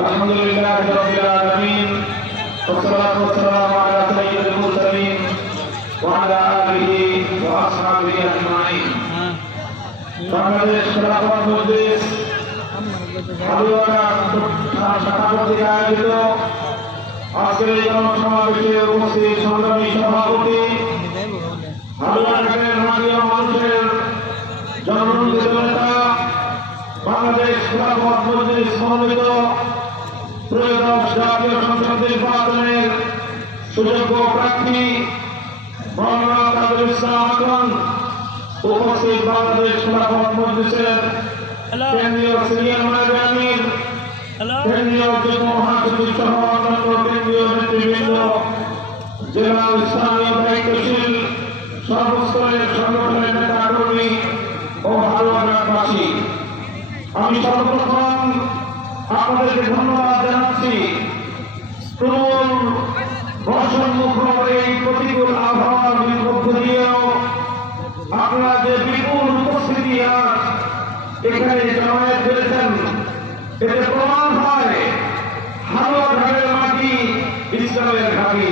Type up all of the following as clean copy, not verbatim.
আলহামদুলিল্লাহি রাব্বিল আলামিন والصلاة والسلام على سيد المرسلين وعلى آله وأصحابه أجمعين বাংলাদেশ খেলাফত মজলিস হালুয়াঘাট শাখা কর্তৃক আয়োজিত আজকের এই জনসমাবেশে উপস্থিত সংগ্রামী সভাপতি হালুয়াঘাটের মাননীয় মানুষের জননন্দিত নেতা বাংলাদেশ খেলাফত মজলিস সমন্বিত ত্রয়োদশ জাতীয় সংসদ নির্বাচনের সুযোগ্য প্রার্থী মাওলানা তাজুল ইসলাম খান উপস্থিত বাংলাদেশ খেলাফত মজলিসের কেন্দ্রীয় সিনিয়র নায়েবে আমির কেন্দ্রীয় যুগ্ম মহাসচিব সহ অন্যান্য কেন্দ্রীয় নেতৃবৃন্দ জেলা ইসলামীয় দায়িত্বশীল সর্বস্তরের সংগঠনের নেতা কর্মী ও হালুয়াঘাটবাসী, আমি সর্বপ্রথম আপনাদেরকে ধন্যবাদ জানাচ্ছি। তুমুল বর্ষণমুখর এই প্রতিকূল আবহাওয়ার মধ্য দিয়েও আপনারা যে বিপুল উপস্থিতি আজ এখানে জমায়েত করেছেন, এতে প্রমাণ হয় হালুয়াঘাটের মাটি ইসলামের ঘাঁটি।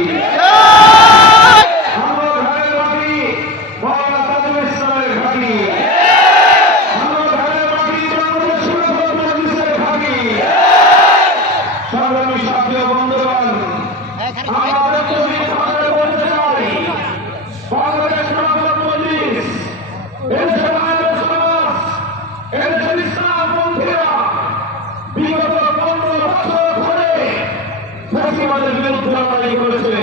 হালুয়াঘাটের মাটি মাওলানা তাজুল ইসলামের ঘাঁটি। হালুয়াঘাটের মাটি বাংলাদেশ খেলাফত মজলিসের ঘাঁটি। সংগ্রামী সাথী ও বন্ধুগণ, আমাদের তৌহিদ ভাষায় বলতে চাই, বাংলাদেশ খেলাফত মজলিস এদেশের আলেম সমাজ, এদেশের ইসলামপন্থীরা বিগত 15 বছর ধরে ফ্যাসিবাদের বিরুদ্ধে লড়াই করেছে।